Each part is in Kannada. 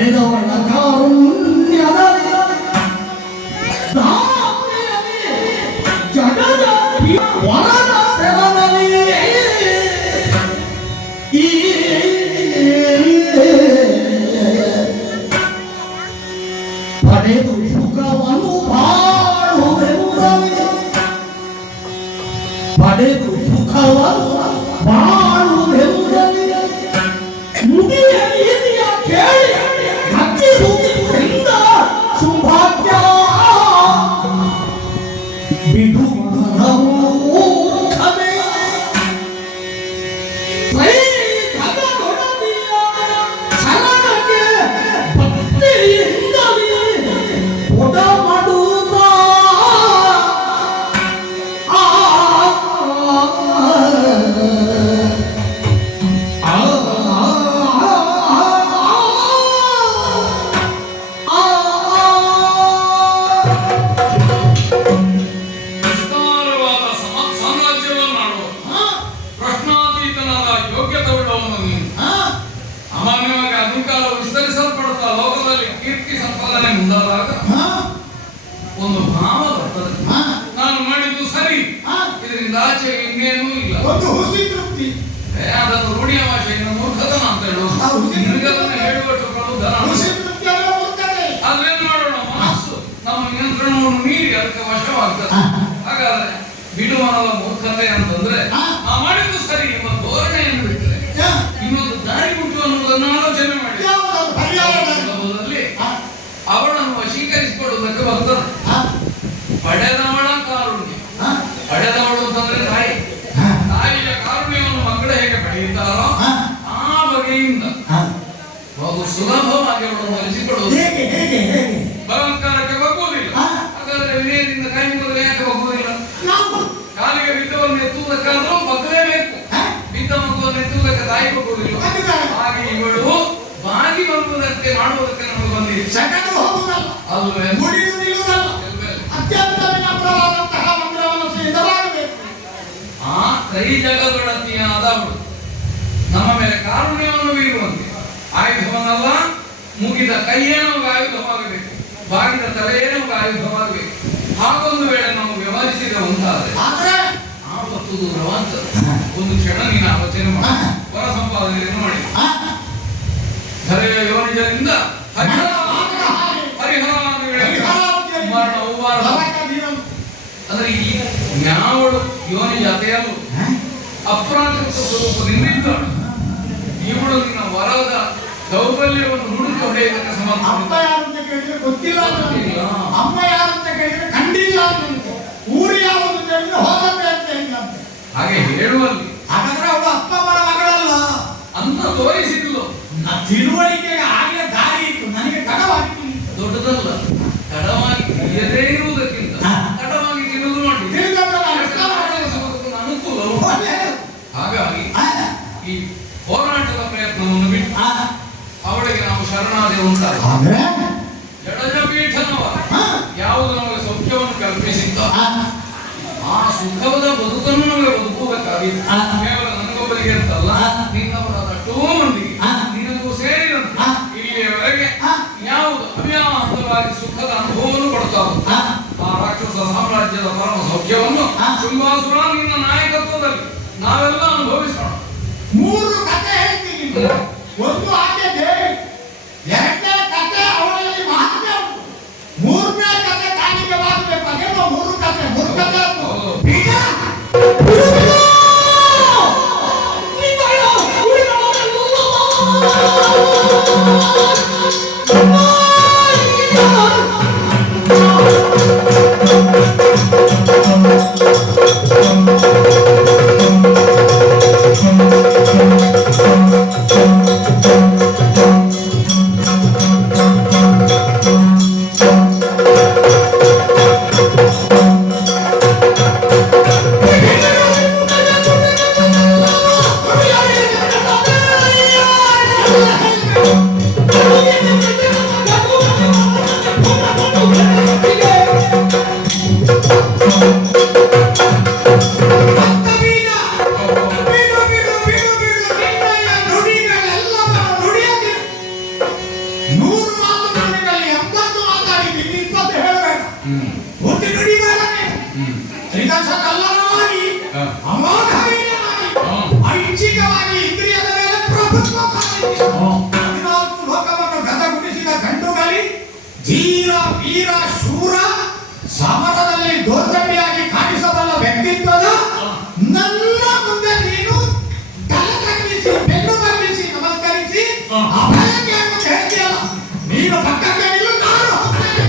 ಪಡೆದವಳ ಕಾರುಣ್ಯದಲ್ಲಿ ಜಗದ ವರದ ತೆರನಲ್ಲಿ ಈ ಪಡೆದು ಸುಖವನ್ನು ಬಾಳುವುದೆಂದರೆ ಪಡೆದು ಸುಖವನ್ನು ಬಾಳುವುದೆಂದರೆ ಮುಗಿಯ ನೀತಿಯ ಕೇಳಿ ಹತ್ತಿರುವುದರಿಂದ ಸೌಭಾಗ್ಯ ಬಿಡುವುದವು ಮೂರ್ಖವೇ. ಜಗದೊಡನೆಯ ಶರಣಗೆ ಭಕ್ತಿಯಿಂದಲೇ ಒಡಮಾಡುತ್ತ ಒಂದು ಭಾವ ಬರ್ತದೆ, ನಾನು ಮಾಡಿದ್ದು ಸರಿ, ಇದರಿಂದ ಆಚೆ ಇನ್ನೇನೂ ಇಲ್ಲ, ಒಂದು ಹುಸಿ ತೃಪ್ತಿ. ಅದನ್ನು ರೂಢಿಯ ಭಾಷೆಯನ್ನು ಮೂರ್ಖತನ ಅಂತ ಹೇಳುವುದು. ನಿನಗದನ್ನು ಹೇಳುವಷ್ಟು ಪ್ರಬುದ್ಧನ ಅದ್ರೇನ್ ಮಾಡೋಣ, ಮನಸ್ಸು ನಮ್ಮ ನಿಯಂತ್ರಣವನ್ನು ಮೀರಿ ಅದಕ್ಕೆ ವಶವಾಗ್ತದೆ. ಹಾಗಾದ್ರೆ ಬಿಡುವನದ ಮೂರ್ಖತೆ ಅಂತಂದ್ರೆ ಆ ಮಾಡಿದ್ದು ಸರಿ ಎಂಬ ಧೋರಣೆಯನ್ನು ಬಿಟ್ಟರೆ ಇನ್ನೊಂದು ದಾರಿ ಬಿಟ್ಟು ಅನ್ನೋದನ್ನು ಆಲೋಚನೆ ಮಾಡಿ ಅವಳನ್ನು ವಶೀಕರಿಸಿಕೊಳ್ಳುವುದಕ್ಕೆ ಬರ್ತದೆ. ಪಡೆದವಳ ಕಾರುಣ್ಯ, ಪಡೆದವಳು ಅಂತಂದ್ರೆ ತಾಯಿ, ತಾಯಿಯ ಕಾರುಣ್ಯವನ್ನು ಮಕ್ಕಳು ಹೇಗೆ ಪಡೆಯುತ್ತಾರೋ ಆ ಬಗೆಯಿಂದ ಬಹು ಸುಲಭವಾಗಿ ಅವಳನ್ನು ವಹಿಸಿಕೊಳ್ಳುವುದು. ಬಲಾತ್ಕಾರಕ್ಕೆ ಬಗ್ಗುವುದಿಲ್ಲ. ಹಾಗಾದ್ರೆ ವಿನಯದಿಂದ ಕೈ ಮುಗಿದ್ರೆ ಯಾಕೆ ಬಗ್ಗುವುದಿಲ್ಲ? ಕಾಲಿಗೆ ಬಿದ್ದವನ್ನು ಎತ್ತುವುದಕ್ಕಾದ್ರೂ ಬಗ್ಗಲೇಬೇಕು. ಬಿದ್ದ ಮಗುವನ್ನು ಎತ್ತುವುದಕ್ಕೆ ತಾಯಿ ಬಗ್ಗುವುದಿಲ್ಲ. ಹಾಗೆ ಇವಳು ಬಾಗಿ ಬರುವುದಕ್ಕೆ ಮಾಡುವುದಕ್ಕೆ ನಮಗೆ ಬಂದಿದೆ. ಆ ಕೈ ಜಗದೊಡತಿಯಾದವಳು ನಮ್ಮ ಮೇಲೆ ಕಾರುಣ್ಯವನ್ನು ಬೀರುವಂತೆ ಆಯುಧವನ್ನಲ್ಲ, ಮುಗಿದ ಕೈಯೇ ನಮಗೆ ಆಯುಧವಾಗಬೇಕು, ಬಾಗಿದ ತಲೆಯೇ ನಮಗೆ ಆಯುಧವಾಗಬೇಕು. ಹಾಗೊಂದು ವೇಳೆ ನಾವು ವ್ಯವಹರಿಸಿದ ಒಂದಾದ್ರೆ ಆಪತ್ತು ದೂರವಾಗ್ತದೆ. ಒಂದು ಕ್ಷಣ ನೀನು ಆಲೋಚನೆ ಮಾಡಿ, ಹೊರ ಸಂಪಾದನೆಯನ್ನು ಮಾಡಿ ಧರೆಯ ಯೋನಿಜರಿಂದ ಅಂದ್ರೆ ಈ ಯಾವಳು ಯೋನಿ ಜಾತೆಯಲು ಅಪ್ರಾಕೃತ ಸ್ವರೂಪದಿಂದ ಇದ್ದಾಳು. ಇವಳು ನಿನ್ನ ವರದ ದೌರ್ಬಲ್ಯವನ್ನು ಹುಡುಕಿ ಹೊಡೆಯುವುದಕ್ಕೆ ಸಮರ್ಥ. ಅಮ್ಮ ಯಾರಂತ ಕೇಳಿದ್ರೆ ಗೊತ್ತಿಲ್ಲ, ಅಮ್ಮ ಯಾರಂತ ಕೇಳಿದ್ರೆ ಖಂಡಿಲ್ಲ, ಊರು ಯಾವುದು ಅಂತ ಹೇಳಿದ್ರೆ ಹೋಗತ್ತೆ ಅಂತ ಹೇಳಿದಂತೆ. ಹಾಗೆ ಹೇಳುವಲ್ಲಿ ಹಾಗಾದ್ರೆ ಅವಳು ಅಪ್ಪ ಅಮ್ಮನ ಮಗಳಲ್ಲ ಅಂತ ತೋರಿಸಿದ್ಲು. ತಿಳುವಳಿಕೆಗೆ ಆಗಿನ ದಾರಿ ಇತ್ತು, ನನಗೆ ತಡವಾಗಿ ದೊಡ್ಡದಲ್ಲ, ತಡವಾಗಿ ತಿಳಿಯದೇ ಇರುವುದಕ್ಕಿಂತ ತಡವಾಗಿ ತಿಳಿದು ಮಾಡಿ ಅನುಕೂಲವು. ಹಾಗಾಗಿ ಈ ಹೋರಾಟದ ಪ್ರಯತ್ನವನ್ನು ಬಿಟ್ಟು ಅವಳಿಗೆ ನಾವು ಶರಣಾದೆ ಉಂಟಾಗ ಜಡಜಪೀಠನವ ಯಾವುದು ನಮಗೆ ಸೌಖ್ಯವನ್ನು ಕಲ್ಪಿಸಿದ್ದ ಆ ಸುಖವಾದ ಬದುಕನ್ನು ನಮಗೆ ಬದುಕುವುದಕ್ಕಾಗಿತ್ತು. ಕೇವಲ ನನಗೊಬ್ಬರಿಗೆ ಅಂತಲ್ಲ, ನಿನ್ನವರದಷ್ಟೋ ಮಂದಿಗೆ ನಿನಗೂ ಸೇರಿದಂತೆ ಇಲ್ಲಿಯವರೆಗೆ ಯಾವುದು ಅವ್ಯಾಹತವಾಗಿ ಸುಖದ ಅನುಭವವನ್ನು ಕೊಡ್ತಾ ಆ ರಾಕ್ಷಸ ಸಾಮ್ರಾಜ್ಯದ ಪರಮ ಸೌಖ್ಯವನ್ನು ಶುಂಭಾಸುರ ನಿನ್ನ ನಾಯಕತ್ವದಲ್ಲಿ ನಾವೆಲ್ಲ ಅನುಭವಿಸೋಣ. ಮೂರು ಕಥೆ ಹೇಳ್ತೀನಿ. ಒಂದು ಆಕೆ ದೇವಿ, ಎರಡನೇ ಕಥೆ ಅವಳಲ್ಲಿ ಮಹಾತ್ಮೆ ಉಂಟು, ಮೂರನೇ ಕಥೆ ಕಾಣಿಕೆವಾಗಬೇಕು. ಅದೇನೋ ಮೂರು ಕಥೆ, ಮೂರು ಕಥೆ No! 14 ಲೋಕವನ್ನು ಗದಗುಡಿಸಿದ ಗಂಡುಗಲಿ ಧೀರ ವೀರ ಶೂರ ಸಮರದಲ್ಲಿ ದೌರ್ಜನ್ಯಾಗಿ ಕಾಣಿಸಬಲ್ಲ ವ್ಯಕ್ತಿತ್ವದ ನನ್ನ ಮುಂದೆ ನೀನು ತಲೆ ತಗ್ಗಿಸಿ ಬೆನ್ನು ತಗ್ಗಿಸಿ ನಮಸ್ಕರಿಸಿ ಅಭಯಕ್ಕೆ ಅಂತ ಹೇಳ್ತೀಯಲ್ಲ, ನೀನು ಪಕ್ಕಕ್ಕೆ ನಿಲ್ಲು, ನಾನು ಹೋಗ್ತೇನೆ.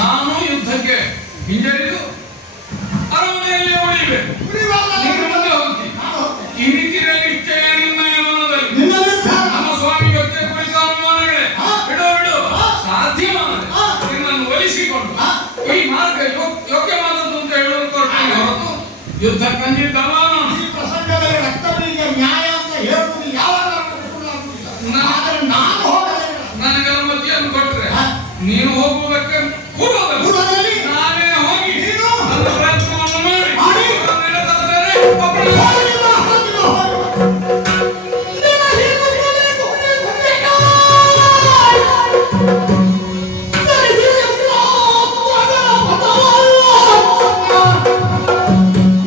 ನಾನು ಯುದ್ಧಕ್ಕೆ ಹಿಂಜರಿದು ಅರಮನೆಯಲ್ಲಿ ಉಳಿಬೇಕು. ನೀನು ಮುಂದೆ ಹೋಗ್ತಿ. ಈ ರೀತಿಯಲ್ಲಿ ಇಚ್ಛೆಯ ನಿರ್ಣಯ ಮನದಲ್ಲಿ ನಮ್ಮ ಸ್ವಾಮಿ ಬಗ್ಗೆ ಕುರಿತ ಅನುಮಾನಗಳೇ ಬಿಡು ಸಾಧ್ಯವಾದರೆ ನಿನ್ನನ್ನು ಒಲಿಸಿಕೊಂಡು ಈ ಮಾರ್ಗ ಯೋಗ್ಯವಾದದ್ದು ಅಂತ ಹೇಳುವುದು ಹೊರತು ಯುದ್ಧ ಕಂಡಿದ್ದಲ್ಲ. ಈ ಪ್ರಸಂಗದಲ್ಲಿ ರಕ್ತಬಲಿಗೆ ನ್ಯಾಯ ಅಂತ ಹೇಳುವುದು ಯಾವಾಗ ಆದರೆ ನಾನು ಹೋಗಲಿಲ್ಲ. ನನಗೆ ಅನುಮತಿಯನ್ನು ಕೊಟ್ಟರೆ ನೀನು ಹೋಗುವುದಕ್ಕೆ ಪೂರ್ವದಲ್ಲಿ ನಾನೇ ಹೋಗಿ ನೀನು ನನ್ನ ಪ್ರಯತ್ನವನ್ನು ಮಾಡಿ ನಿರತರಾದರೆ ಒಬ್ಬನೇ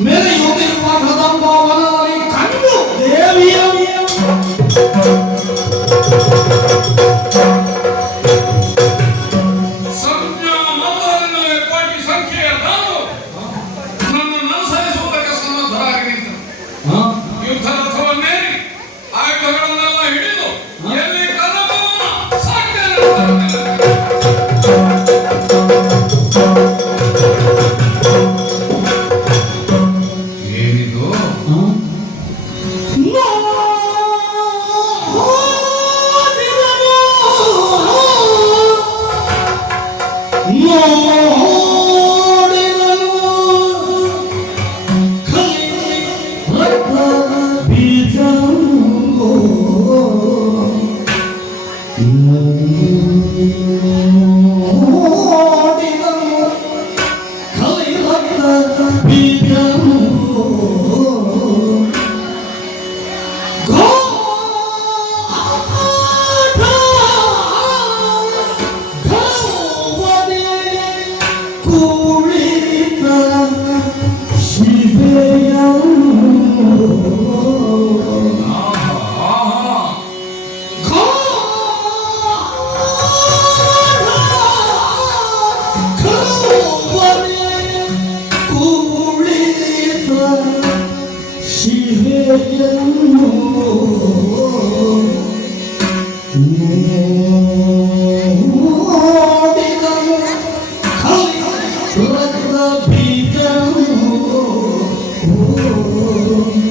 ಮೆರೆಯುತ್ತಿರುವ ಕದಂಬ ವನದಲ್ಲಿ ಕಂಡು ದೇವಿಯ ಸಂಜ್ಞಾ ಮಾತುಗಳಿಂದಲೇ ಕೋಟಿ ಸಂಖ್ಯೆಯ ನಾವು ನನ್ನನ್ನು ಅನುಸರಿಸುವುದಕ್ಕೆ ಸನ್ನದ್ಧರಾಗಿ ನಿಂತರು. ಯುದ್ಧ ರಥವನ್ನೇರಿ ಆಯುಧಗಳನ್ನೆಲ್ಲ ಹಿಡಿದು ಎಲ್ಲಿ ಕದಮವನ್ನು ಸಾಕ್ತೇನೆ. ಏನಿದು? Oh